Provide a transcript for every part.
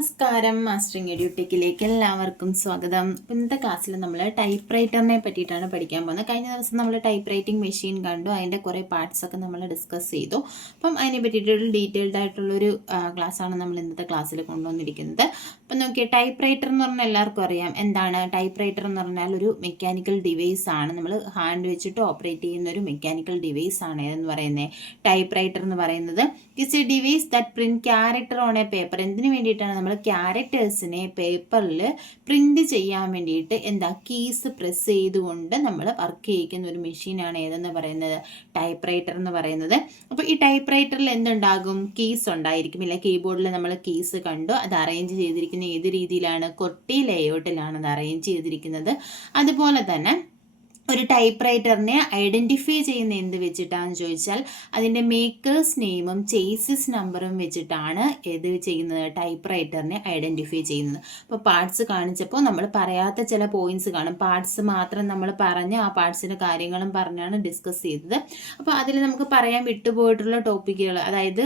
നമസ്കാരം, മാസ്റ്ററിംഗ് എഡ്യൂടെക്കിലേക്ക് എല്ലാവർക്കും സ്വാഗതം. ഇന്നത്തെ ക്ലാസ്സിൽ നമ്മൾ ടൈപ്പ് റൈറ്ററിനെ പറ്റിയിട്ടാണ് പഠിക്കാൻ പോകുന്നത്. കഴിഞ്ഞ ദിവസം നമ്മൾ ടൈപ്പ് റൈറ്റിംഗ് മെഷീൻ കണ്ടു, അതിൻ്റെ കുറേ പാർട്സ് ഒക്കെ നമ്മൾ ഡിസ്കസ് ചെയ്തു. അപ്പം അതിനെ പറ്റിയിട്ടൊരു ഡീറ്റെയിൽഡ് ആയിട്ടുള്ളൊരു ക്ലാസ്സാണ് നമ്മൾ ഇന്നത്തെ ക്ലാസ്സിൽ കൊണ്ടുവന്നിരിക്കുന്നത്. അപ്പം നോക്കിയാൽ ടൈപ്പ് റൈറ്റർ എന്ന് പറഞ്ഞാൽ എല്ലാവർക്കും അറിയാം എന്താണ്. ടൈപ്പ് റൈറ്റർ എന്ന് പറഞ്ഞാൽ ഒരു മെക്കാനിക്കൽ ഡിവൈസ് ആണ്, നമ്മൾ ഹാൻഡ് വെച്ചിട്ട് ഓപ്പറേറ്റ് ചെയ്യുന്ന ഒരു മെക്കാനിക്കൽ ഡിവൈസ് ആണ് എന്ന് പറയുന്നത്. ടൈപ്പ് റൈറ്റർ എന്ന് പറയുന്നത് it's A device that print character on A paper. എന്തിനു വേണ്ടിയിട്ടാണ് നമ്മൾ ക്യാരക്ടേഴ്സിനെ പേപ്പറിൽ പ്രിന്റ് ചെയ്യാൻ വേണ്ടിയിട്ട് കീസ് പ്രസ് ചെയ്തുകൊണ്ട് നമ്മൾ വർക്ക് ചെയ്യിക്കുന്ന ഒരു മെഷീനാണ് ഏതെന്ന് പറയുന്നത്, ടൈപ്പ് റൈറ്റർ എന്ന് പറയുന്നത്. അപ്പോൾ ഈ ടൈപ്പ് റൈറ്ററിൽ എന്തുണ്ടാകും, കീസ് ഉണ്ടായിരിക്കും. ഇല്ല, കീബോർഡിൽ നമ്മൾ കീസ് കണ്ടു. അത് അറേഞ്ച് ചെയ്തിരിക്കുന്ന ഏത് രീതിയിലാണ്, കൊട്ടി ലേഔട്ടിലാണ് അത് അറേഞ്ച് ചെയ്തിരിക്കുന്നത്. അതുപോലെ തന്നെ ഒരു ടൈപ്പ് റൈറ്ററിനെ ഐഡൻറ്റിഫൈ ചെയ്യുന്ന എന്ത് വെച്ചിട്ടാണെന്ന് ചോദിച്ചാൽ അതിൻ്റെ മേക്കേഴ്സ് നെയിമും ചേസിസ് നമ്പറും വെച്ചിട്ടാണ് ഏത് ചെയ്യുന്നത്, ടൈപ്പ് റൈറ്ററിനെ ഐഡൻറ്റിഫൈ ചെയ്യുന്നത്. അപ്പോൾ പാർട്സ് കാണിച്ചപ്പോൾ നമ്മൾ പറയാത്ത ചില പോയിന്റ്സ് കാണും. പാർട്സ് മാത്രം നമ്മൾ പറഞ്ഞ് ആ പാർട്സിൻ്റെ കാര്യങ്ങളും പറഞ്ഞാണ് ഡിസ്കസ് ചെയ്തത്. അപ്പോൾ അതിൽ നമുക്ക് പറയാൻ വിട്ടുപോയിട്ടുള്ള ടോപ്പിക്കുകൾ, അതായത്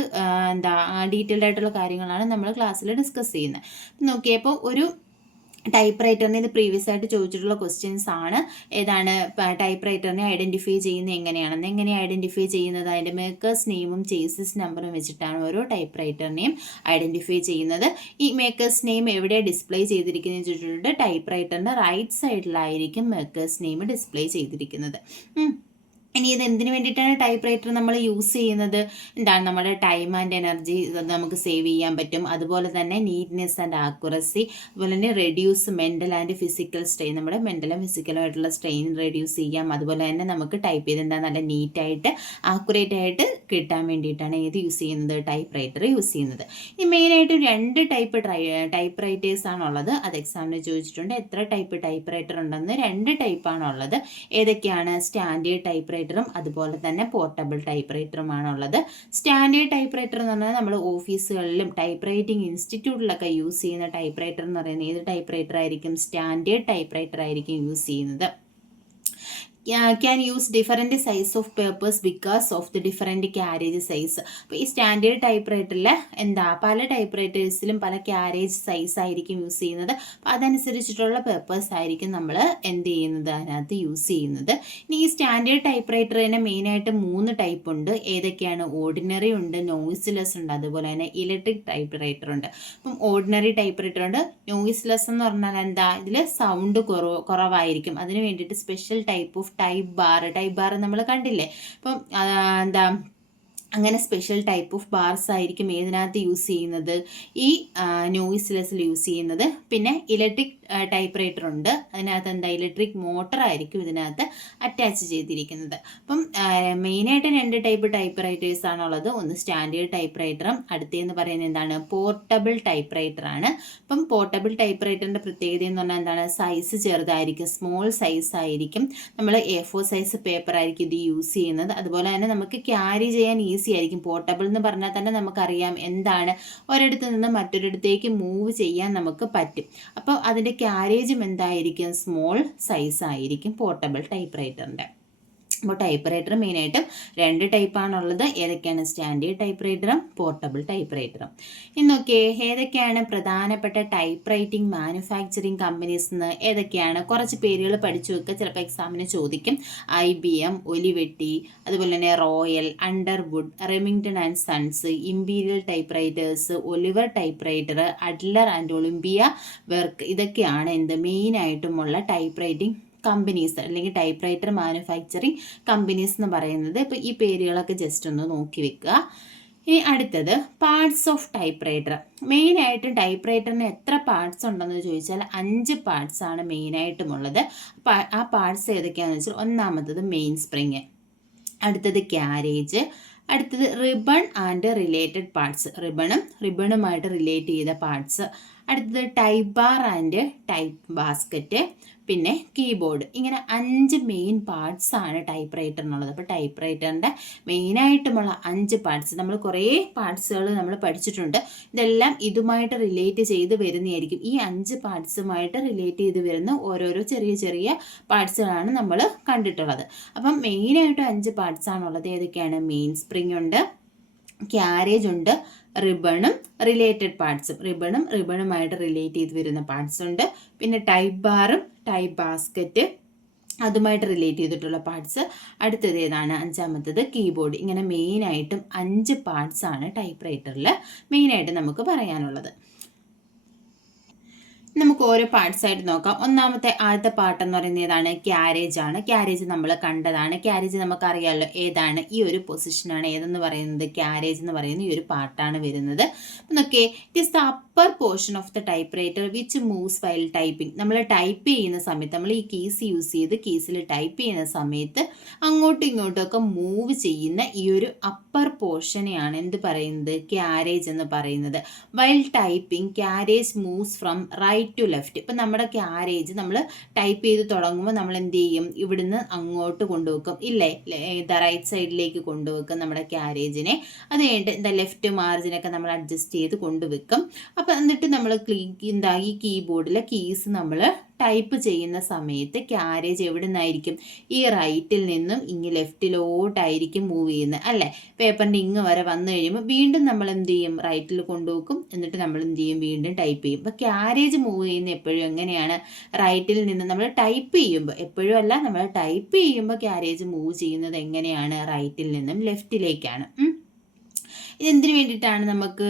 ഡീറ്റെയിൽഡ് ആയിട്ടുള്ള കാര്യങ്ങളാണ് നമ്മൾ ക്ലാസ്സിൽ ഡിസ്കസ് ചെയ്യുന്നത്. നോക്കിയപ്പോൾ ഒരു ടൈപ്പ് റൈറ്ററിനെ ഇത് പ്രീവിയസ് ആയിട്ട് ചോദിച്ചിട്ടുള്ള ക്വസ്റ്റ്യൻസ് ആണ്. ഏതാണ് ടൈപ്പ് റൈറ്ററിനെ ഐഡൻറ്റിഫൈ ചെയ്യുന്നത് എങ്ങനെയാണെന്ന്. എങ്ങനെയാണ് ഐഡൻറ്റിഫൈ ചെയ്യുന്നത്, അതിൻ്റെ മേക്കേഴ്സ് നെയിമും ചേസിസ് നമ്പറും വെച്ചിട്ടാണ് ഓരോ ടൈപ്പ് റൈറ്ററിനെയും ഐഡൻറ്റിഫൈ ചെയ്യുന്നത്. ഈ മേക്കേഴ്സ് നെയിം എവിടെ ഡിസ്പ്ലേ ചെയ്തിരിക്കുന്നത് ചോദിച്ചിട്ടുണ്ട്, ടൈപ്പ് റൈറ്ററിൻ്റെ റൈറ്റ് സൈഡിലായിരിക്കും മേക്കേഴ്സ് നെയിം ഡിസ്പ്ലേ ചെയ്തിരിക്കുന്നത്. ഇനി ഇത് എന്തിനു വേണ്ടിയിട്ടാണ് ടൈപ്പ് റൈറ്റർ നമ്മൾ യൂസ് ചെയ്യുന്നത്, നമ്മുടെ ടൈം ആൻഡ് എനർജി നമുക്ക് സേവ് ചെയ്യാൻ പറ്റും. അതുപോലെ തന്നെ നീറ്റ്നെസ് ആൻഡ് ആക്യുറസി, അതുപോലെ തന്നെ reduce mental and physical strain, നമ്മുടെ മെൻ്റലും ഫിസിക്കലുമായിട്ടുള്ള സ്ട്രെയിൻ റെഡ്യൂസ് ചെയ്യാം. അതുപോലെ തന്നെ നമുക്ക് ടൈപ്പ് ചെയ്ത് നല്ല നീറ്റായിട്ട് ആക്യുറേറ്റ് ആയിട്ട് കിട്ടാൻ വേണ്ടിയിട്ടാണ് ഏത് യൂസ് ചെയ്യുന്നത്, ടൈപ്പ് റൈറ്റർ യൂസ് ചെയ്യുന്നത്. ഈ മെയിനായിട്ട് രണ്ട് ടൈപ്പ് റൈറ്റേഴ്സാണുള്ളത്. അത് എക്സാമിന് ചോദിച്ചിട്ടുണ്ട്. എത്ര ടൈപ്പ് റൈറ്റർ ഉണ്ടെന്ന്, രണ്ട് ടൈപ്പാണുള്ളത്. ഏതൊക്കെയാണ്, സ്റ്റാൻഡേർഡ് ടൈപ്പ് റൈറ്ററും അതുപോലെ തന്നെ പോർട്ടബിൾ ടൈപ്പ് റൈറ്ററുമാണുള്ളത്. സ്റ്റാൻഡേർഡ് ടൈപ്പ് റൈറ്റർ എന്ന് പറഞ്ഞാൽ നമ്മൾ ഓഫീസുകളിലും ടൈപ്പ് റൈറ്റിംഗ് ഇൻസ്റ്റിറ്റ്യൂട്ടിലൊക്കെ യൂസ് ചെയ്യുന്ന ടൈപ്പ് റൈറ്റർ എന്ന് പറയുന്നത് ഏത് ടൈപ്പ് റൈറ്റർ ആയിരിക്കും, സ്റ്റാൻഡേർഡ് ടൈപ്പ് റൈറ്റർ ആയിരിക്കും യൂസ് ചെയ്യുന്നത്. Can use different size of papers because of the different carriage size. അപ്പോൾ ഈ സ്റ്റാൻഡേർഡ് ടൈപ്പ് റൈറ്ററിൽ പല ടൈപ്പ് റൈറ്റേഴ്സിലും പല ക്യാരേജ് സൈസ് ആയിരിക്കും യൂസ് ചെയ്യുന്നത്. അപ്പോൾ അതനുസരിച്ചിട്ടുള്ള പേപ്പേഴ്സ് ആയിരിക്കും നമ്മൾ അതിനകത്ത് യൂസ് ചെയ്യുന്നത്. ഇനി ഈ സ്റ്റാൻഡേർഡ് ടൈപ്പ് റൈറ്റർ തന്നെ മെയിനായിട്ട് 3 ടൈപ്പ് ഉണ്ട്. ഏതൊക്കെയാണ്, ഓർഡിനറി ഉണ്ട്, നോയിസ്ലെസ് ഉണ്ട്, അതുപോലെ തന്നെ ഇലക്ട്രിക് ടൈപ്പ് റൈറ്റർ ഉണ്ട്. അപ്പം ഓർഡിനറി ടൈപ്പ് റൈറ്റർ ഉണ്ട്. നോയിസ്ലെസ് എന്ന് പറഞ്ഞാൽ ഇതിൽ സൗണ്ട് കുറവായിരിക്കും. അതിന് വേണ്ടിയിട്ട് special type of type bar നമ്മൾ കണ്ടില്ലേ. അപ്പം അങ്ങനെ സ്പെഷ്യൽ ടൈപ്പ് ഓഫ് ബാർസ് ആയിരിക്കും ഏതിനകത്ത് യൂസ് ചെയ്യുന്നത്, ഈ നോയിസ്ലെസ്സിൽ യൂസ് ചെയ്യുന്നത്. പിന്നെ ഇലക്ട്രിക് ടൈപ്പ് റൈറ്റർ ഉണ്ട്. അതിനകത്ത് ഇലക്ട്രിക് മോട്ടർ ആയിരിക്കും ഇതിനകത്ത് അറ്റാച്ച് ചെയ്തിരിക്കുന്നത്. അപ്പം മെയിനായിട്ട് 2 ടൈപ്പ് റൈറ്റേഴ്സ് ആണുള്ളത്. ഒന്ന് സ്റ്റാൻഡേർഡ് ടൈപ്പ് റൈറ്ററും അടുത്തതെന്ന് പറയുന്നത് പോർട്ടബിൾ ടൈപ്പ് റൈറ്റർ ആണ്. അപ്പം പോർട്ടബിൾ ടൈപ്പ് റൈറ്ററിൻ്റെ പ്രത്യേകത എന്ന് പറഞ്ഞാൽ സൈസ് ചെറുതായിരിക്കും, സ്മോൾ സൈസ് ആയിരിക്കും. നമ്മൾ A4 സൈസ് പേപ്പർ ആയിരിക്കും ഇത് യൂസ് ചെയ്യുന്നത്. അതുപോലെ തന്നെ നമുക്ക് ക്യാരി ചെയ്യാൻ ഈസി ആയിരിക്കും. പോർട്ടബിൾ എന്ന് പറഞ്ഞാൽ തന്നെ നമുക്കറിയാം ഒരിടത്ത് നിന്ന് മറ്റൊരിടത്തേക്ക് മൂവ് ചെയ്യാൻ നമുക്ക് പറ്റും. അപ്പോൾ അതിൻ്റെ ക്യാരേജും സ്മോൾ സൈസ് ആയിരിക്കും പോർട്ടബിൾ ടൈപ്പ് റൈറ്ററിൻ്റെ. അപ്പോൾ ടൈപ്പ് റൈറ്റർ മെയിനായിട്ടും 2 ടൈപ്പാണുള്ളത്. ഏതൊക്കെയാണ്, സ്റ്റാൻഡേർഡ് ടൈപ്പ് റൈറ്ററും പോർട്ടബിൾ ടൈപ്പ് റൈറ്ററും. ഇന്നൊക്കെ ഏതൊക്കെയാണ് പ്രധാനപ്പെട്ട ടൈപ്പ് റൈറ്റിംഗ് മാനുഫാക്ചറിങ് കമ്പനീസ് എന്ന് ഏതൊക്കെയാണ്, കുറച്ച് പേരുകൾ പഠിച്ചു വെക്കുക, ചിലപ്പോൾ എക്സാമിന് ചോദിക്കും. IBM, ഒലിവെട്ടി, അതുപോലെ തന്നെ Royal, Underwood, Remington and Sons, Imperial typewriters, Oliver typewriter, Adler and Olympia work. ഇതൊക്കെയാണ് മെയിനായിട്ടുമുള്ള ടൈപ്പ് റൈറ്റിംഗ് കമ്പനീസ് അല്ലെങ്കിൽ ടൈപ്പ് റൈറ്റർ മാനുഫാക്ചറിങ് കമ്പനീസ് എന്ന് പറയുന്നത്. ഇപ്പോൾ ഈ പേരുകളൊക്കെ ജസ്റ്റ് ഒന്ന് നോക്കി വെക്കുക. ഇനി അടുത്തത് പാർട്സ് ഓഫ് ടൈപ്പ് റൈറ്റർ. മെയിനായിട്ടും ടൈപ്പ് റൈറ്ററിന് എത്ര പാർട്സ് ഉണ്ടെന്ന് ചോദിച്ചാൽ 5 പാർട്സ് ആണ് മെയിനായിട്ടുമുള്ളത്. ആ പാർട്സ് ഏതൊക്കെയാണെന്ന് വെച്ചാൽ ഒന്നാമത്തത് മെയിൻ സ്പ്രിങ്, അടുത്തത് ക്യാരേജ്, അടുത്തത് റിബൺ ആൻഡ് റിലേറ്റഡ് പാർട്സ്, റിബണുമായിട്ട് റിലേറ്റ് ചെയ്ത പാർട്സ്, അടുത്തത് type bar and type basket, പിന്നെ കീബോർഡ്. ഇങ്ങനെ 5 മെയിൻ പാർട്സ് ആണ് ടൈപ്പ് റൈറ്ററിനുള്ളത്. അപ്പോൾ ടൈപ്പ് റൈറ്ററിൻ്റെ മെയിനായിട്ടുമുള്ള 5 പാർട്സ്, നമ്മൾ കുറേ പാർട്സുകൾ നമ്മൾ പഠിച്ചിട്ടുണ്ട്. ഇതെല്ലാം ഇതുമായിട്ട് റിലേറ്റ് ചെയ്ത് വരുന്നതായിരിക്കും. ഈ 5 പാർട്സുമായിട്ട് റിലേറ്റ് ചെയ്ത് വരുന്ന ഓരോരോ ചെറിയ പാർട്സുകളാണ് നമ്മൾ കണ്ടിട്ടുള്ളത്. അപ്പം മെയിനായിട്ട് 5 പാർട്സ് ആണുള്ളത്. ഏതൊക്കെയാണ്, മെയിൻ സ്പ്രിങ് ഉണ്ട്, ക്യാരേജ് ഉണ്ട്, റിബണും റിലേറ്റഡ് പാർട്സും, റിബണുമായിട്ട് റിലേറ്റ് ചെയ്ത് വരുന്ന പാർട്സ് ഉണ്ട്. പിന്നെ ടൈപ്പ് ബാറും ടൈപ്പ് ബാസ്ക്കറ്റ് അതുമായിട്ട് റിലേറ്റ് ചെയ്തിട്ടുള്ള പാർട്സ്. അടുത്തത് ഏതാണ്? അഞ്ചാമത്തത് കീബോർഡ്. ഇങ്ങനെ മെയിനായിട്ടും 5 പാർട്സ് ആണ് ടൈപ്പ് റൈറ്ററിൽ മെയിനായിട്ട് നമുക്ക് പറയാനുള്ളത്. നമുക്ക് ഓരോ പാർട്സ് ആയിട്ട് നോക്കാം. ആദ്യത്തെ പാർട്ട് എന്ന് പറയുന്നത് ഏതാണ്? ക്യാരേജ് ആണ്. ക്യാരേജ് നമ്മൾ കണ്ടതാണ്. ക്യാരേജ് നമുക്കറിയാമല്ലോ ഏതാണ്, ഈ ഒരു പൊസിഷനാണ് ഏതെന്ന് പറയുന്നത്, ക്യാരേജ് എന്ന് പറയുന്ന ഈ ഒരു പാർട്ടാണ് വരുന്നത്. നോക്കിയേ, it is the upper portion of the typewriter which moves while typing. നമ്മൾ ടൈപ്പ് ചെയ്യുന്ന സമയത്ത്, നമ്മൾ ഈ കീസ് യൂസ് ചെയ്ത് കീസിൽ ടൈപ്പ് ചെയ്യുന്ന സമയത്ത് അങ്ങോട്ടും ഇങ്ങോട്ടും ഒക്കെ മൂവ് ചെയ്യുന്ന ഈ ഒരു അപ്പർ പോർഷനെയാണ് എന്ത് പറയുന്നത്? ക്യാരേജ് എന്ന് പറയുന്നത്. While typing carriage moves from right to left. ഇപ്പം നമ്മുടെ ക്യാരേജ് നമ്മൾ ടൈപ്പ് ചെയ്ത് തുടങ്ങുമ്പോൾ നമ്മൾ എന്ത് ചെയ്യും? ഇവിടുന്ന് അങ്ങോട്ട് കൊണ്ടുവെക്കും, ഇല്ലേ? റൈറ്റ് സൈഡിലേക്ക് കൊണ്ടുവെക്കും നമ്മുടെ ക്യാരേജിനെ. അത് കഴിഞ്ഞിട്ട് ലെഫ്റ്റ് മാർജിനൊക്കെ നമ്മൾ അഡ്ജസ്റ്റ് ചെയ്ത് കൊണ്ടുവെക്കും. അപ്പം എന്നിട്ട് നമ്മൾ ഈ കീബോർഡിലെ കീസ് നമ്മൾ ടൈപ്പ് ചെയ്യുന്ന സമയത്ത് ക്യാരേജ് എവിടെ നിന്നായിരിക്കും? ഈ റൈറ്റിൽ നിന്നും ഇങ്ങ് ലെഫ്റ്റിലോട്ടായിരിക്കും മൂവ് ചെയ്യുന്നത്, അല്ലേ? പേപ്പറിൻ്റെ ഇങ്ങ് വരെ വന്നു കഴിയുമ്പോൾ വീണ്ടും നമ്മൾ എന്ത് ചെയ്യും? റൈറ്റിൽ കൊണ്ടുവെക്കും. എന്നിട്ട് നമ്മൾ എന്ത് ചെയ്യും? വീണ്ടും ടൈപ്പ് ചെയ്യും. അപ്പോൾ ക്യാരേജ് മൂവ് ചെയ്യുന്ന എപ്പോഴും എങ്ങനെയാണ്? റൈറ്റിൽ നിന്ന് നമ്മൾ ടൈപ്പ് ചെയ്യുമ്പോൾ, എപ്പോഴും അല്ല, നമ്മൾ ടൈപ്പ് ചെയ്യുമ്പോൾ ക്യാരേജ് മൂവ് ചെയ്യുന്നത് എങ്ങനെയാണ്? റൈറ്റിൽ നിന്നും ലെഫ്റ്റിലേക്കാണ്. ഇതെന്തിനു വേണ്ടിയിട്ടാണ്? നമുക്ക്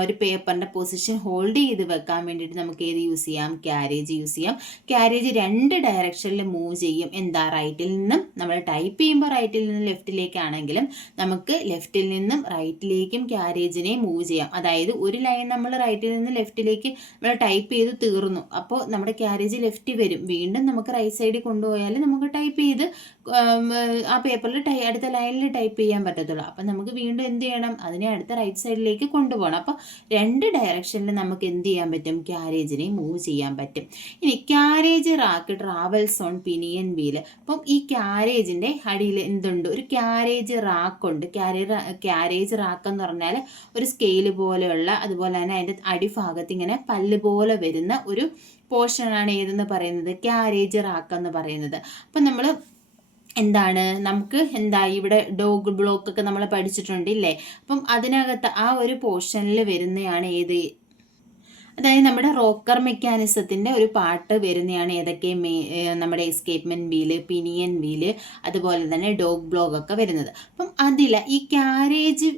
ഒരു പേപ്പറിൻ്റെ പൊസിഷൻ ഹോൾഡ് ചെയ്ത് വെക്കാൻ വേണ്ടിയിട്ട് നമുക്ക് ഏത് യൂസ് ചെയ്യാം? ക്യാരേജ് യൂസ് ചെയ്യാം. ക്യാരേജ് 2 ഡയറക്ഷനിൽ മൂവ് ചെയ്യും. റൈറ്റിൽ നിന്നും നമ്മൾ ടൈപ്പ് ചെയ്യുമ്പോൾ റൈറ്റിൽ നിന്നും ലെഫ്റ്റിലേക്കാണെങ്കിലും നമുക്ക് ലെഫ്റ്റിൽ നിന്നും റൈറ്റിലേക്കും ക്യാരേജിനെ മൂവ് ചെയ്യാം. അതായത് ഒരു ലൈൻ നമ്മൾ റൈറ്റിൽ നിന്ന് ലെഫ്റ്റിലേക്ക് നമ്മൾ ടൈപ്പ് ചെയ്ത് തീർന്നു, അപ്പോൾ നമ്മുടെ ക്യാരേജ് ലെഫ്റ്റ് വരും. വീണ്ടും നമുക്ക് റൈറ്റ് സൈഡിൽ കൊണ്ടുപോയാൽ നമുക്ക് ടൈപ്പ് ചെയ്ത് ആ പേപ്പറിൽ അടുത്ത ലൈനിൽ ടൈപ്പ് ചെയ്യാൻ പറ്റത്തുള്ളൂ. അപ്പം നമുക്ക് വീണ്ടും എന്ത് ചെയ്യണം? അതിനെ അടുത്ത റൈറ്റ് സൈഡിലേക്ക് കൊണ്ടുപോകണം. അപ്പോൾ 2 ഡയറക്ഷനിൽ നമുക്ക് എന്ത് ചെയ്യാൻ പറ്റും? ക്യാരേജിനെ മൂവ് ചെയ്യാൻ പറ്റും. ഇനി carriage rack travels on pinion wheel. അപ്പം ഈ ക്യാരേജിൻ്റെ അടിയിൽ എന്തുണ്ട്? ഒരു ക്യാരേജ് റാക്കുണ്ട്. ക്യാരേജ് റാക്ക് എന്ന് പറഞ്ഞാൽ ഒരു സ്കെയില് പോലെയുള്ള, അതുപോലെ തന്നെ അതിൻ്റെ അടിഭാഗത്ത് ഇങ്ങനെ പല്ല് പോലെ വരുന്ന ഒരു പോർഷനാണ് ഏതെന്ന് പറയുന്നത്? ക്യാരേജ് റാക്ക് എന്ന് പറയുന്നത്. അപ്പം നമ്മൾ നമുക്ക് ഇവിടെ ഡോഗ് ബ്ലോക്ക് ഒക്കെ നമ്മൾ പഠിച്ചിട്ടുണ്ട്, ഇല്ലേ? അപ്പം അതിനകത്ത് ആ ഒരു പോർഷനിൽ വരുന്നതാണ് ഏത്? അതായത് നമ്മുടെ റോക്കർ മെക്കാനിസത്തിൻ്റെ ഒരു പാർട്ട് വരുന്നതാണ് ഏതൊക്കെ? നമ്മുടെ എസ്കേപ്മെൻറ്റ് വീല്, പിനിയൻ വീല്, അതുപോലെ തന്നെ ഡോഗ് ബ്ലോക്ക് ഒക്കെ വരുന്നത്. അപ്പം അതിൽ ഈ ക്യാരേജ്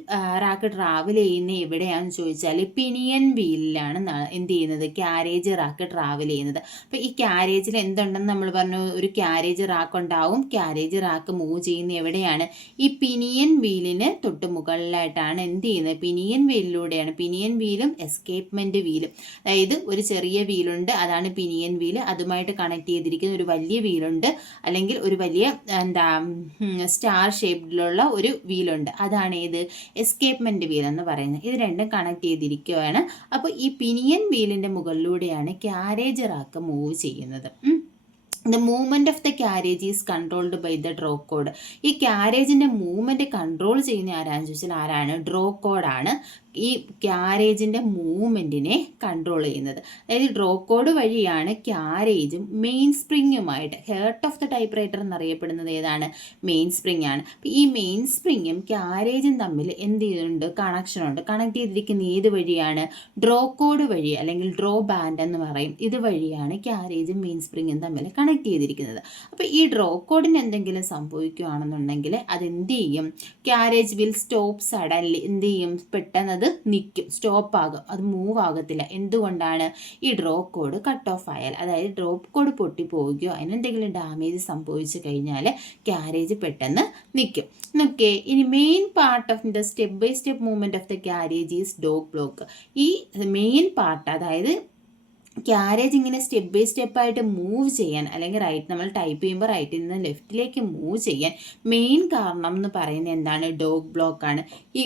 റാക്ക് ട്രാവൽ ചെയ്യുന്ന എവിടെയാണെന്ന് ചോദിച്ചാൽ പിനിയൻ വീലിലാണ് എന്ത് ചെയ്യുന്നത്? ക്യാരേജ് റാക്ക് ട്രാവൽ ചെയ്യുന്നത്. അപ്പം ഈ ക്യാരേജിൽ എന്തുണ്ടെന്ന് നമ്മൾ പറഞ്ഞു? ഒരു ക്യാരേജ് റാക്ക് ഉണ്ടാവും. ക്യാരേജ് റാക്ക് മൂവ് ചെയ്യുന്ന എവിടെയാണ്? ഈ പിനിയൻ വീലിന് തൊട്ട് മുകളിലായിട്ടാണ് എന്ത് ചെയ്യുന്നത്? പിനിയൻ വീലിലൂടെയാണ്. പിനിയൻ വീലും എസ്കേപ്മെൻറ്റ് വീലും, അതായത് ഒരു ചെറിയ വീലുണ്ട്, അതാണ് പിനിയൻ വീല്. അതുമായിട്ട് കണക്ട് ചെയ്തിരിക്കുന്ന ഒരു വലിയ വീലുണ്ട്, അല്ലെങ്കിൽ ഒരു വലിയ സ്റ്റാർ ഷേപ്പിലുള്ള ഒരു വീലുണ്ട്, അതാണ് ഏത്? എസ്കേപ്മെൻറ്റ് വീൽ എന്ന് പറയുന്നത്. ഇത് രണ്ടും കണക്ട് ചെയ്തിരിക്കുകയാണ്. അപ്പോൾ ഈ പിനിയൻ വീലിൻ്റെ മുകളിലൂടെയാണ് ക്യാരേജ് റാക്ക് മൂവ് ചെയ്യുന്നത്. The movement of the carriage is controlled by the draw cord. ഈ ക്യാരേജിൻ്റെ മൂവ്മെൻറ്റ് കൺട്രോൾ ചെയ്യുന്ന ആരാണെന്ന് ചോദിച്ചാൽ ആരാണ്? ഡ്രോ കോഡാണ് ഈ ക്യാരേജിൻ്റെ മൂവ്മെൻറ്റിനെ കൺട്രോൾ ചെയ്യുന്നത്. അതായത് ഡ്രോ കോഡ് വഴിയാണ് ക്യാരേജും മെയിൻ സ്പ്രിങ്ങുമായിട്ട്, heart of the typewriter എന്നറിയപ്പെടുന്നത് ഏതാണ്? മെയിൻ സ്പ്രിങ് ആണ്. അപ്പോൾ ഈ മെയിൻ സ്പ്രിങ്ങും ക്യാരേജും തമ്മിൽ എന്ത് ചെയ്യുന്നുണ്ട്? കണക്ഷനുണ്ട്. കണക്ട് ചെയ്തിരിക്കുന്ന ഏത് വഴിയാണ്? ഡ്രോ കോഡ് വഴി, അല്ലെങ്കിൽ ഡ്രോ ബാൻഡ് എന്ന് പറയും. ഇത് വഴിയാണ് ക്യാരേജും മെയിൻ സ്പ്രിങ്ങും തമ്മിൽ കണക്ട് ചെയ്തിരിക്കുന്നത്. അപ്പോൾ ഈ ഡ്രോ കോഡിന് എന്തെങ്കിലും സംഭവിക്കുകയാണെന്നുണ്ടെങ്കിൽ അതെന്ത് ചെയ്യും? Carriage will stop suddenly. എന്ത് ചെയ്യും? പെട്ടെന്ന് നിൽക്കും, സ്റ്റോപ്പ് ആകും, അത് മൂവ് ആകത്തില്ല. എന്തുകൊണ്ടാണ്? ഈ ഡ്രോപ്പ് കോഡ് കട്ട് ഓഫ് ആയാൽ, അതായത് ഡ്രോപ്പ് കോഡ് പൊട്ടിപ്പോവുകയോ അതിനെന്തെങ്കിലും ഡാമേജ് സംഭവിച്ചു കഴിഞ്ഞാൽ ക്യാരേജ് പെട്ടെന്ന് നിൽക്കും. ഓക്കെ, ഇനി main part of the step by step movement of the carriage is dog block. ഈ മെയിൻ പാർട്ട്, അതായത് ക്യാരേജ് ഇങ്ങനെ സ്റ്റെപ്പ് ബൈ സ്റ്റെപ്പായിട്ട് മൂവ് ചെയ്യാൻ, അല്ലെങ്കിൽ നമ്മൾ ടൈപ്പ് ചെയ്യുമ്പോൾ റൈറ്റിൽ നിന്ന് ലെഫ്റ്റിലേക്ക് മൂവ് ചെയ്യാൻ മെയിൻ കാരണം എന്ന് പറയുന്നത് എന്താണ്? ഡോഗ് ബ്ലോക്കാണ്. ഈ